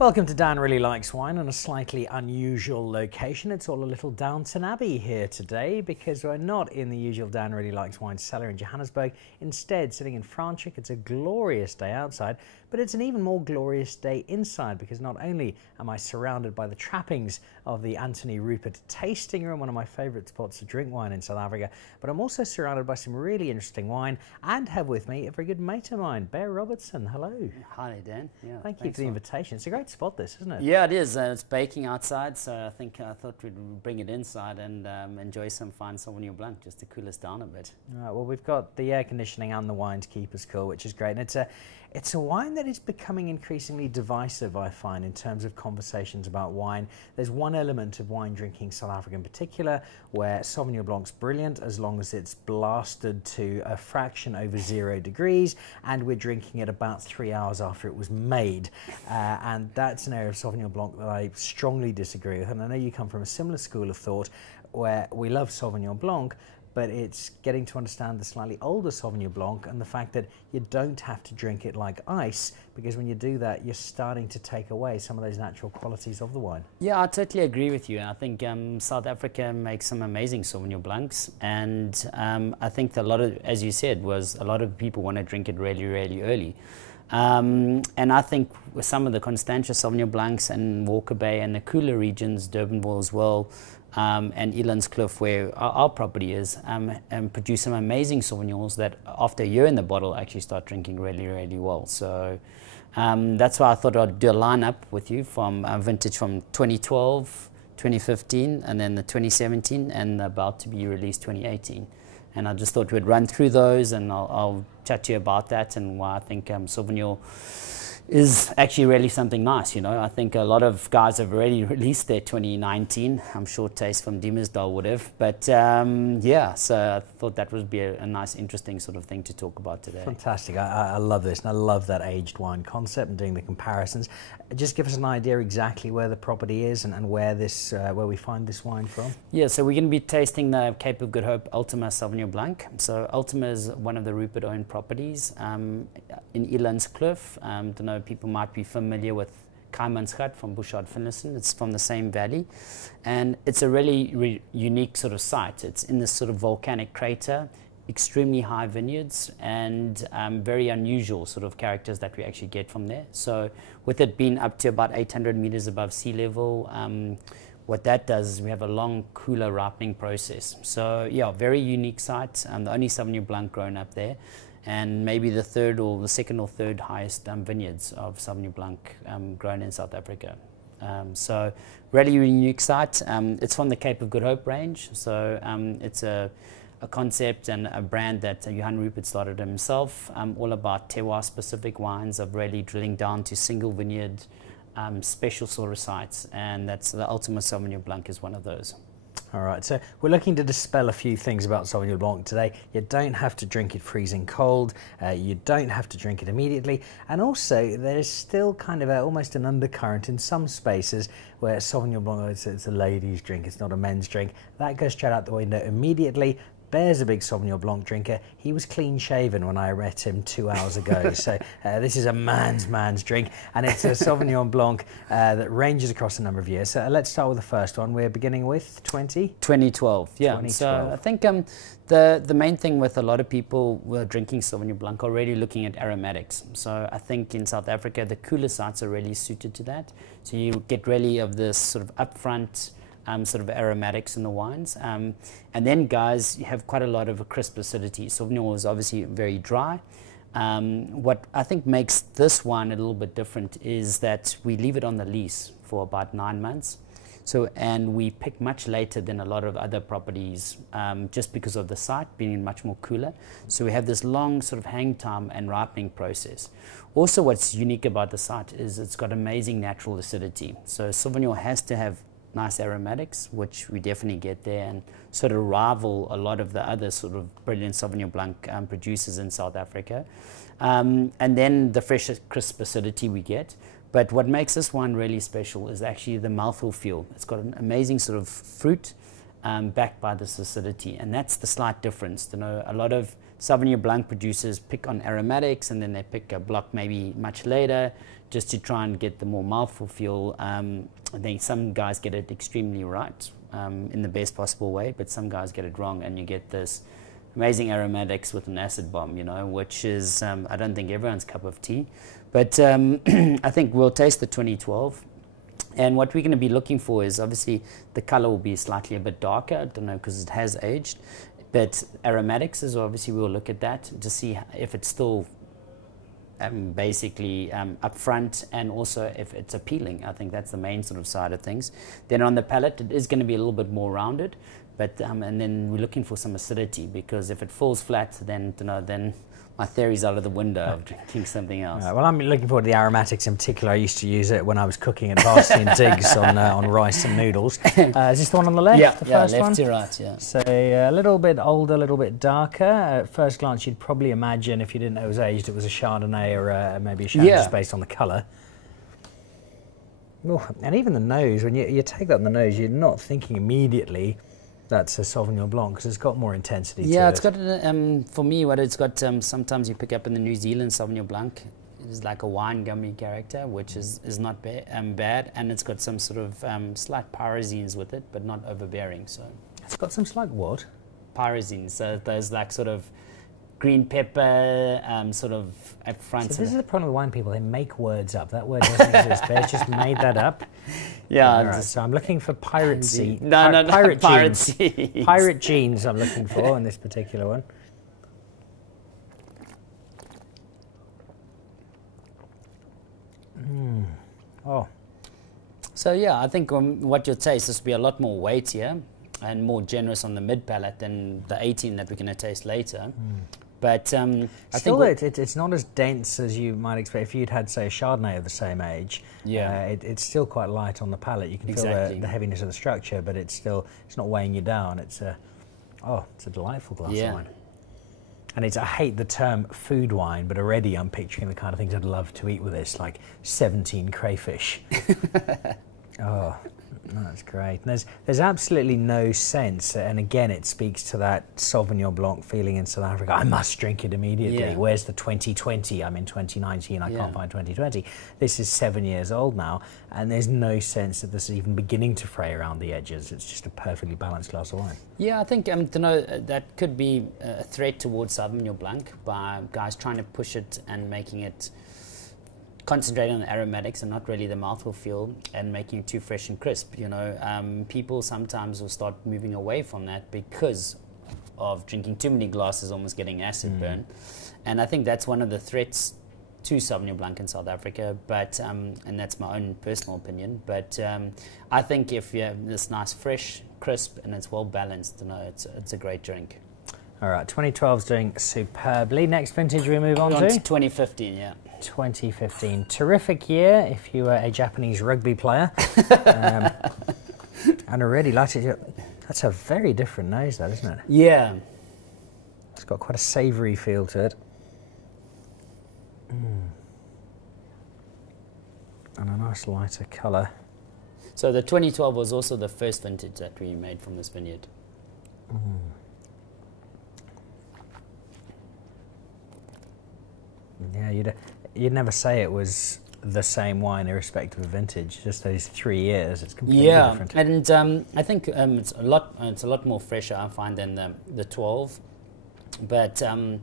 Welcome to Dan Really Likes Wine on a slightly unusual location. It's all a little Downton Abbey here today because we're not in the usual Dan Really Likes Wine cellar in Johannesburg. Instead, sitting in Franschhoek. It's a glorious day outside, but it's an even more glorious day inside because not only am I surrounded by the trappings of the Anthonij Rupert tasting room, one of my favourite spots to drink wine in South Africa, but I'm also surrounded by some really interesting wine and have with me a very good mate of mine, Robertson. Hello. Hi, Dan. Yeah, Thank you for the invitation. It's a great spot, this, isn't it? Yeah, it is. It's baking outside, so I thought we'd bring it inside and enjoy some fine Sauvignon Blanc just to cool us down a bit. All right, well, we've got the air conditioning and the wine to keep us cool, which is great. And it's a wine that is becoming increasingly divisive, I find, in terms of conversations about wine. There's one element of wine drinking in South Africa in particular where Sauvignon Blanc's brilliant as long as it's blasted to a fraction over 0 degrees and we're drinking it about 3 hours after it was made. And that's an area of Sauvignon Blanc that I strongly disagree with. And I know you come from a similar school of thought where we love Sauvignon Blanc, but it's getting to understand the slightly older Sauvignon Blanc and the fact that you don't have to drink it like ice, because when you do that, you're starting to take away some of those natural qualities of the wine. Yeah, I totally agree with you. I think South Africa makes some amazing Sauvignon Blancs, and I think that a lot of, as you said, was a lot of people want to drink it really, really early. And I think with some of the Constantia Sauvignon Blancs and Walker Bay and the cooler regions, Durbanville as well, and Elandskloof, where our property is, and produce some amazing Sauvignons that after a year in the bottle actually start drinking really, really well. So that's why I thought I'd do a lineup with you from vintage from 2012, 2015, and then the 2017, and about to be released 2018. And I just thought we'd run through those, and I'll chat to you about that and why I think Sauvignon is actually really something nice. You know, I think a lot of guys have already released their 2019. I'm sure Taste from Dimmersdal would have, but yeah, so I thought that would be a nice, interesting sort of thing to talk about today. Fantastic. I love this, and I love that aged wine concept and doing the comparisons. Just give us an idea exactly where the property is and where this where we find this wine from. Yeah, so we're going to be tasting the Cape of Good Hope Altima Sauvignon Blanc. So Altima is one of the Rupert owned properties in Elandskloof. Don't know, people might be familiar with Kaimansgat from Bouchard Finlayson. It's from the same valley, and it's a really unique sort of site. It's in this sort of volcanic crater, extremely high vineyards, and very unusual sort of characters that we actually get from there. So with it being up to about 800 meters above sea level, what that does is we have a long cooler ripening process. So yeah, very unique site, the only Sauvignon Blanc grown up there, and maybe the second or third highest vineyards of Sauvignon Blanc grown in South Africa. So really unique site. It's from the Cape of Good Hope range, so it's a concept and a brand that Johan Rupert started himself, all about terroir specific wines, of really drilling down to single vineyard special sort of sites, and that's the Altima Sauvignon Blanc is one of those. All right, so we're looking to dispel a few things about Sauvignon Blanc today. You don't have to drink it freezing cold, you don't have to drink it immediately, and also there's still kind of almost an undercurrent in some spaces where Sauvignon Blanc, it's a ladies' drink, it's not a men's drink. That goes straight out the window immediately. Bear's a big Sauvignon Blanc drinker. He was clean shaven when I met him 2 hours ago. So this is a man's drink, and it's a Sauvignon Blanc that ranges across a number of years. So let's start with the first one. We're beginning with 2012. Yeah. 2012. So I think the main thing with a lot of people who are drinking Sauvignon Blanc are already looking at aromatics. So I think in South Africa the cooler sites are really suited to that. So you get really of this sort of upfront sort of aromatics in the wines, and then guys, you have quite a lot of a crisp acidity. Sauvignon is obviously very dry. What I think makes this wine a little bit different is that we leave it on the lease for about 9 months. So, and we pick much later than a lot of other properties, just because of the site being much more cooler. So we have this long sort of hang time and ripening process. Also, what's unique about the site is it's got amazing natural acidity. So Sauvignon has to have nice aromatics, which we definitely get there, and sort of rival a lot of the other sort of brilliant Sauvignon Blanc producers in South Africa. And then the fresh, crisp acidity we get. But what makes this wine really special is actually the mouthful feel. It's got an amazing sort of fruit backed by this acidity, and that's the slight difference. You know, a lot of Sauvignon Blanc producers pick on aromatics, and then they pick a block maybe much later, just to try and get the more mouthful feel. I think some guys get it extremely right, in the best possible way, but some guys get it wrong, and you get this amazing aromatics with an acid bomb, you know, which is, I don't think everyone's cup of tea. But I think we'll taste the 2012. And what we're going to be looking for is, obviously, the color will be slightly a bit darker. I don't know, because it has aged. But aromatics is obviously, we'll look at that to see if it's still basically upfront, and also if it's appealing. I think that's the main sort of side of things. Then on the palate, it is going to be a little bit more rounded. But and then we're looking for some acidity, because if it falls flat, then then my theory's out of the window of drinking something else. Well, I'm looking forward to the aromatics in particular. I used to use it when I was cooking at Varsity and Diggs on rice and noodles. Is this the one on the left? Yeah, the first left one? to right, yeah. So a little bit older, a little bit darker. At first glance, you'd probably imagine, if you didn't know it was aged, it was a Chardonnay or maybe a Chardonnay, just based on the colour. Oh, and even the nose, when you take that on the nose, you're not thinking immediately that's a Sauvignon Blanc, because it's got more intensity to it. Yeah, it's got, for me, what it's got, sometimes you pick up in the New Zealand Sauvignon Blanc, it's like a wine gummy character, which is not bad, and it's got some sort of slight pyrazines with it, but not overbearing. So it's got some slight what? Pyrazines, so those like sort of green pepper, sort of up front. So this is the problem with wine people, they make words up. That word doesn't exist, they've just made that up. Yeah. Right, so I'm looking for pirate genes. Genes. Pirate genes I'm looking for in this particular one. Oh. So yeah, I think what you'll taste, this will be a lot more weightier and more generous on the mid palate than the 18 that we're going to taste later. But I think it's not as dense as you might expect if you'd had, say, a Chardonnay of the same age. Yeah, it's still quite light on the palate. You can feel the heaviness of the structure, but it's not weighing you down. It's a delightful glass of wine. And I hate the term food wine, but already I'm picturing the kind of things I'd love to eat with this, like 17 crayfish. Oh. That's great. And there's absolutely no sense, and again it speaks to that Sauvignon Blanc feeling in South Africa. I must drink it immediately. Yeah. Where's the 2020? I'm in 2019, I can't find 2020. This is 7 years old now, and there's no sense that this is even beginning to fray around the edges. It's just a perfectly balanced glass of wine. Yeah, I think that could be a threat towards Sauvignon Blanc by guys trying to push it and making it concentrate on the aromatics and not really the mouthful feel, and making it too fresh and crisp. You know, people sometimes will start moving away from that because of drinking too many glasses, almost getting acid burn. And I think that's one of the threats to Sauvignon Blanc in South Africa. But and that's my own personal opinion. But I think if you have this nice, fresh, crisp, and it's well balanced, it's a great drink. All right, 2012's doing superbly. Next vintage we move on to? 2015, yeah. 2015. Terrific year if you were a Japanese rugby player. And already, that's a very different nose, that, isn't it? Yeah. It's got quite a savoury feel to it. And a nice lighter colour. So the 2012 was also the first vintage that we made from this vineyard. Yeah, you'd never say it was the same wine irrespective of vintage. Just those 3 years, it's completely different. And I think it's a lot more fresher, I find, than the 12. But in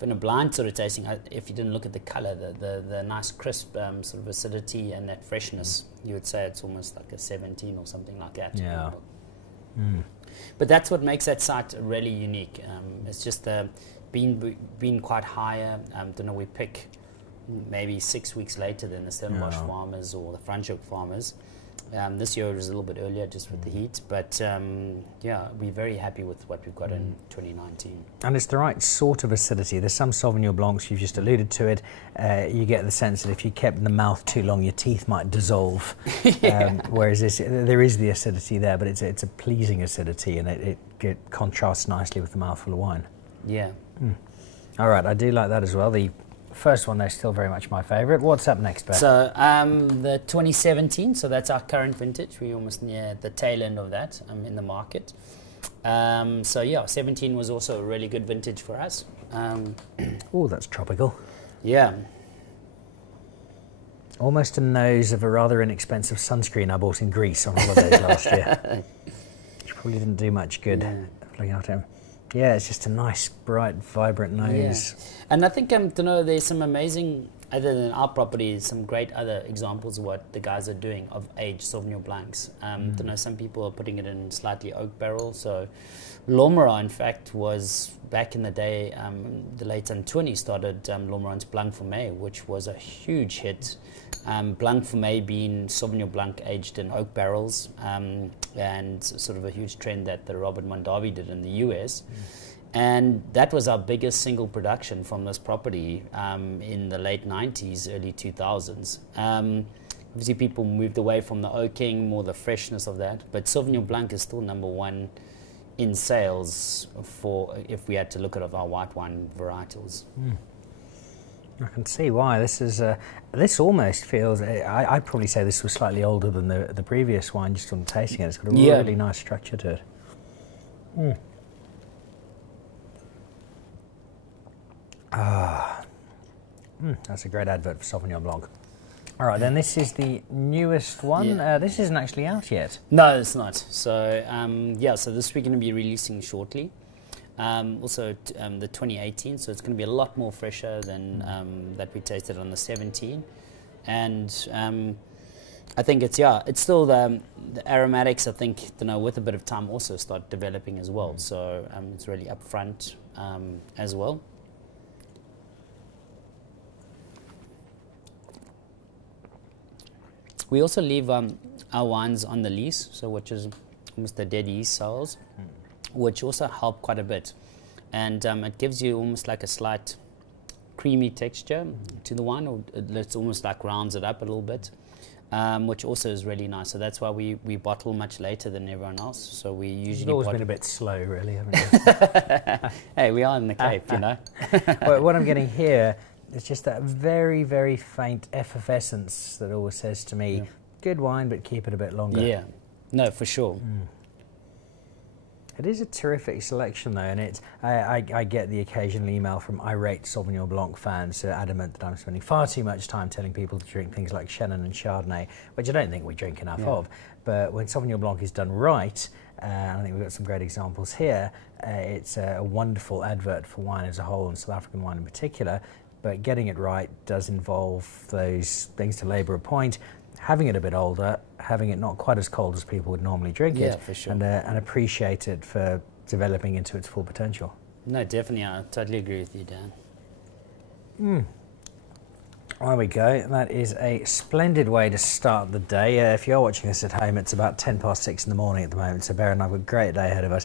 a blind sort of tasting, if you didn't look at the colour, the nice crisp sort of acidity and that freshness, you would say it's almost like a 17 or something like that. Yeah. But that's what makes that site really unique. It's just being quite higher. We pick maybe 6 weeks later than the Stellenbosch farmers or the Franschhoek farmers. This year it was a little bit earlier just with the heat, but yeah, we're very happy with what we've got in 2019. And it's the right sort of acidity. There's some Sauvignon Blancs, you've just alluded to it, you get the sense that if you kept in the mouth too long, your teeth might dissolve. Whereas there is the acidity there, but it's a pleasing acidity, and it contrasts nicely with the mouthful of wine. Yeah. All right, I do like that as well. The first one, though, still very much my favourite. What's up next, Beth? So the 2017, so that's our current vintage. We're almost near the tail end of that in the market. So yeah, 17 was also a really good vintage for us. Oh, that's tropical. Yeah. Almost a nose of a rather inexpensive sunscreen I bought in Greece on holidays last year. Which probably didn't do much good. Looking at him. Yeah, it's just a nice, bright, vibrant nose. Yeah. And I think there's some amazing, other than our property, some great other examples of what the guys are doing of aged Sauvignon Blancs. Some people are putting it in slightly oak barrels. So Lomera, in fact, was back in the day, the late Anthonij started Lomeran's Blanc Fumé, which was a huge hit. Blanc Fumé being Sauvignon Blanc aged in oak barrels, and sort of a huge trend that the Robert Mondavi did in the US. And that was our biggest single production from this property in the late 90s, early 2000s. Obviously, people moved away from the oaking, more the freshness of that. But Sauvignon Blanc is still #1 in sales for if we had to look at our white wine varietals. I can see why. This is this almost feels. I'd probably say this was slightly older than the previous wine, just on tasting it. It's got a really nice structure to it. That's a great advert for Sauvignon Blanc. All right, then this is the newest one. This isn't actually out yet. No, it's not. So so this we're going to be releasing shortly. Also the 2018, so it's going to be a lot more fresher than that we tasted on the 17. And I think it's still the aromatics, I think, with a bit of time also start developing as well. So it's really upfront as well. We also leave our wines on the lees, so which is almost the dead yeast cells, which also help quite a bit. And it gives you almost like a slight creamy texture to the wine, or it's almost like rounds it up a little bit, which also is really nice. So that's why we bottle much later than everyone else. So we usually... You've always been a bit slow, really, haven't you? Hey, we are in the Cape, you know. Well, what I'm getting here... It's just that very, very faint effervescence that always says to me, good wine, but keep it a bit longer. Yeah, no, for sure. It is a terrific selection, though, and I get the occasional email from irate Sauvignon Blanc fans who are adamant that I'm spending far too much time telling people to drink things like Chenin and Chardonnay, which I don't think we drink enough of. But when Sauvignon Blanc is done right, and I think we've got some great examples here, it's a wonderful advert for wine as a whole, and South African wine in particular. But getting it right does involve those things, to labour a point, having it a bit older, having it not quite as cold as people would normally drink it, for sure. and appreciate it for developing into its full potential. No, definitely, I totally agree with you, Dan. There we go. That is a splendid way to start the day. If you're watching this at home, it's about 6:10 in the morning at the moment, so Bear and I've got a great day ahead of us.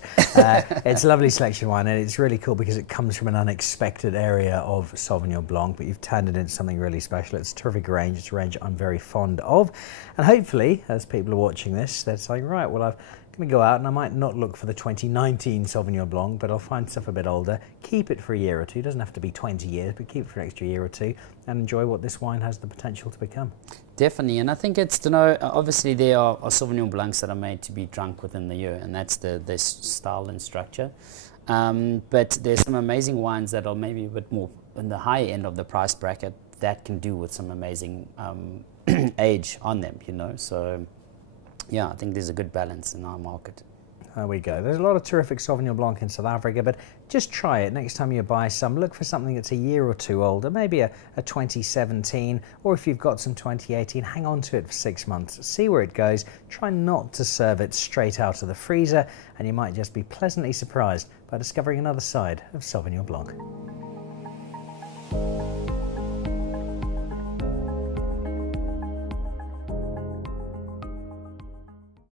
It's a lovely selection of wine, and it's really cool because it comes from an unexpected area of Sauvignon Blanc, but you've turned it into something really special. It's a terrific range. It's a range I'm very fond of, and hopefully, as people are watching this, they're saying, right, well, I'm going to go out and I might not look for the 2019 Sauvignon Blanc, but I'll find stuff a bit older, keep it for a year or two. It doesn't have to be 20 years, but keep it for an extra year or two and enjoy what this wine has the potential to become. Definitely, and I think it's, obviously there are Sauvignon Blancs that are made to be drunk within the year, and that's the style and structure. But there's some amazing wines that are maybe a bit more in the high end of the price bracket that can do with some amazing age on them, so... Yeah, I think there's a good balance in our market. There we go. There's a lot of terrific Sauvignon Blanc in South Africa, but just try it. Next time you buy some, look for something that's a year or two older, maybe a 2017, or if you've got some 2018, hang on to it for 6 months. See where it goes. Try not to serve it straight out of the freezer, and you might just be pleasantly surprised by discovering another side of Sauvignon Blanc.